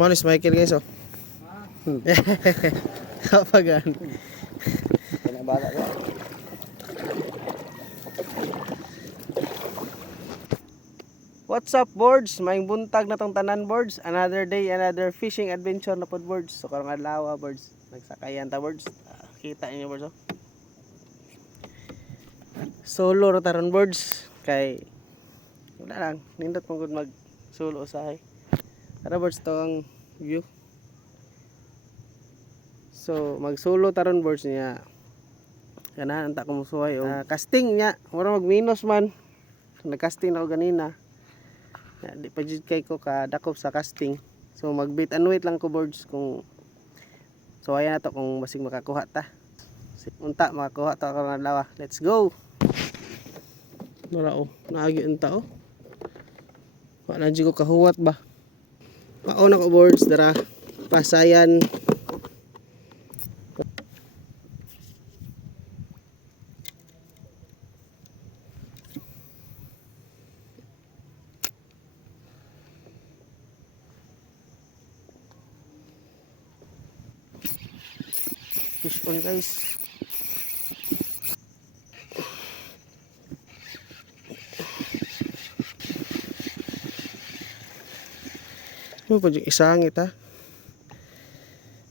Manis Michael guys oh. Kapagan. Kaya bata ko. What's up boards? Maing buntag na tong tanan boards. Another day, another fishing adventure na pod boards. So karong adlaw boards. Nagsakayan ta boards. Kita niyo boards oh. Solo ra taron boards kay wala lang nindot mo gud mag solo usahay. Tara boards to ang view. So mag solo taron boards niya. Ganahan ta ko musuhay og casting niya. Mura mag minus man. Nag-casting ako ganina. Ya, di pa jud kay ko kadakop sa casting. So mag-bait and wait lang ko boards kung so ayan na to kung basig makakuha ta. Unta makakuha ta karong adlaw. Let's go. Marao, naagi unta oh. Wa na jud ko kahuwat ba. Mauna ko boards dara. Pasayan. Fish on guys. Ano pa yung isangit ha?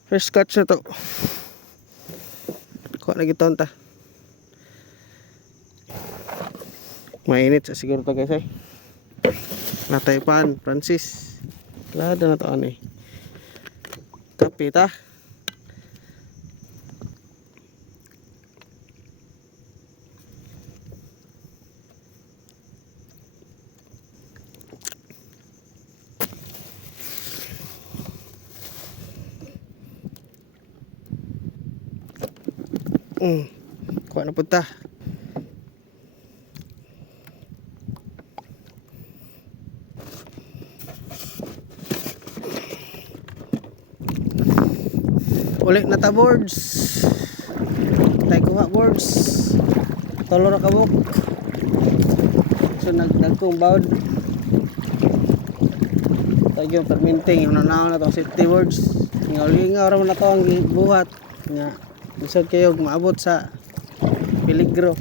First catch na to. Kuha na giton ta. Mainit sa siguro to guys ay. Natay pan, Francis. Lada na to ano eh. Kapit ha. Kuha na punta. Ulit na ta boards. Tay kuha boards. Tolo ra kabuk. So nagkong bawd. Tayo perminting yung nanaw na tong safety boards. Ngaw-lingaw ra man na to ang buhat nga. Bisag kayo maabot sa peligro.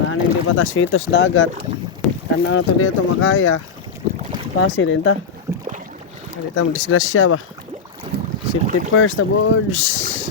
Kaning di patas fitos dagat. Tanaw na to dito makaya. Pasi din ta. Dito mo disgrasya ba. Safety first the boards.